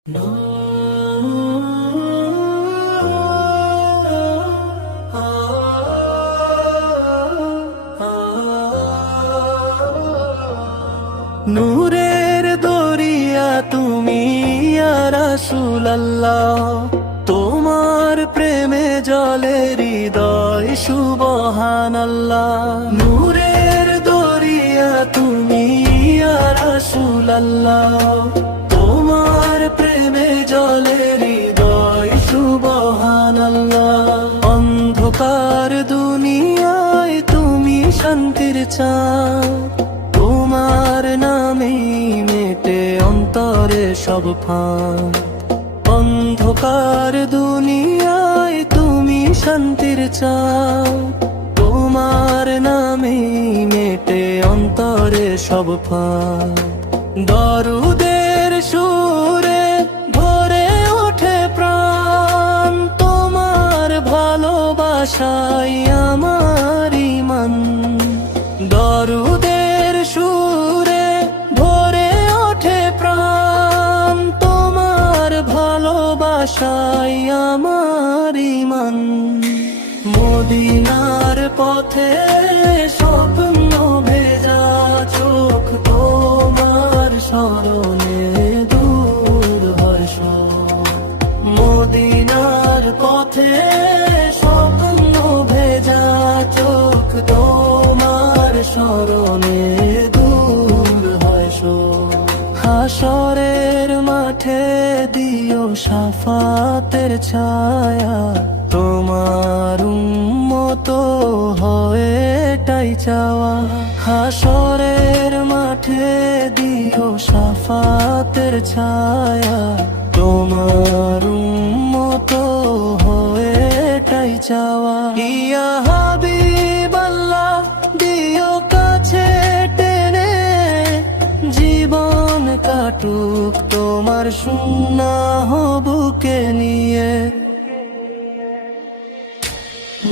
নূরের দরিয়া তুমি ইয়া রাসূলুল্লাহ, তোমার প্রেমে জলে হৃদয় সুবহানাল্লাহ। নূরের দরিয়া তুমি ইয়া রাসূলুল্লাহ, তোমার প্রেমে জলে হৃদয় সুবহানাল্লাহ। অন্ধকার দুনিয়ায় তুমি শান্তির চাঁদ, তোমার নামে মেটে অন্তরে সব ফাঁদ। অন্ধকার দুনিয়ায় তুমি শান্তির চাঁদ, তোমার নামে মেটে অন্তরে সব ফাঁদ। দরুদের সুরে ভরে ওঠে প্রাণ, তোমার ভালোবাসায় আমার ঈমান। দরুদের সুরে ভরে ওঠে প্রাণ, তোমার ভালোবাসায় আমার ঈমান। মদিনার পথে স্বপ্ন ভেজা চোখ, তোমার স্মরণে দূর হয় সব। মদিনার পথে স্বপ্ন ভেজা চোখ, তোমার স্মরণে দূর হয় সব। হাসরের মাঠে দিও শাফাতের ছায়া, তোমার উম্মত হয়ে এটাই চাওয়া। হাসরের মাঠে দিও শাফাতের ছায়া, তোমার উম্মত হয়ে এটাই চাওয়া। ইয়া হাবিবাল্লাহ দিও কাছে টেনে, জীবন কাটুক তোমার সুন্নাহ বুকে নিয়ে।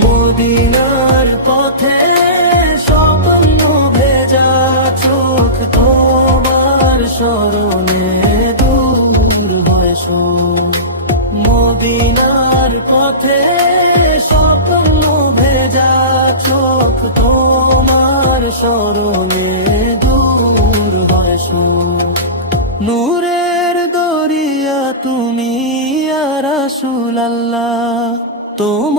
মদিনার পথে স্বপ্ন ভেজা চোখ, তোমার স্মরণে দূর হয় সব। মদিনার পথে স্বপ্ন ভেজা চোখ, তোমার স্মরণে দূর হয় সব। নূরের দরিয়া তুমি ইয়া রাসূলুল্লাহ, তোমার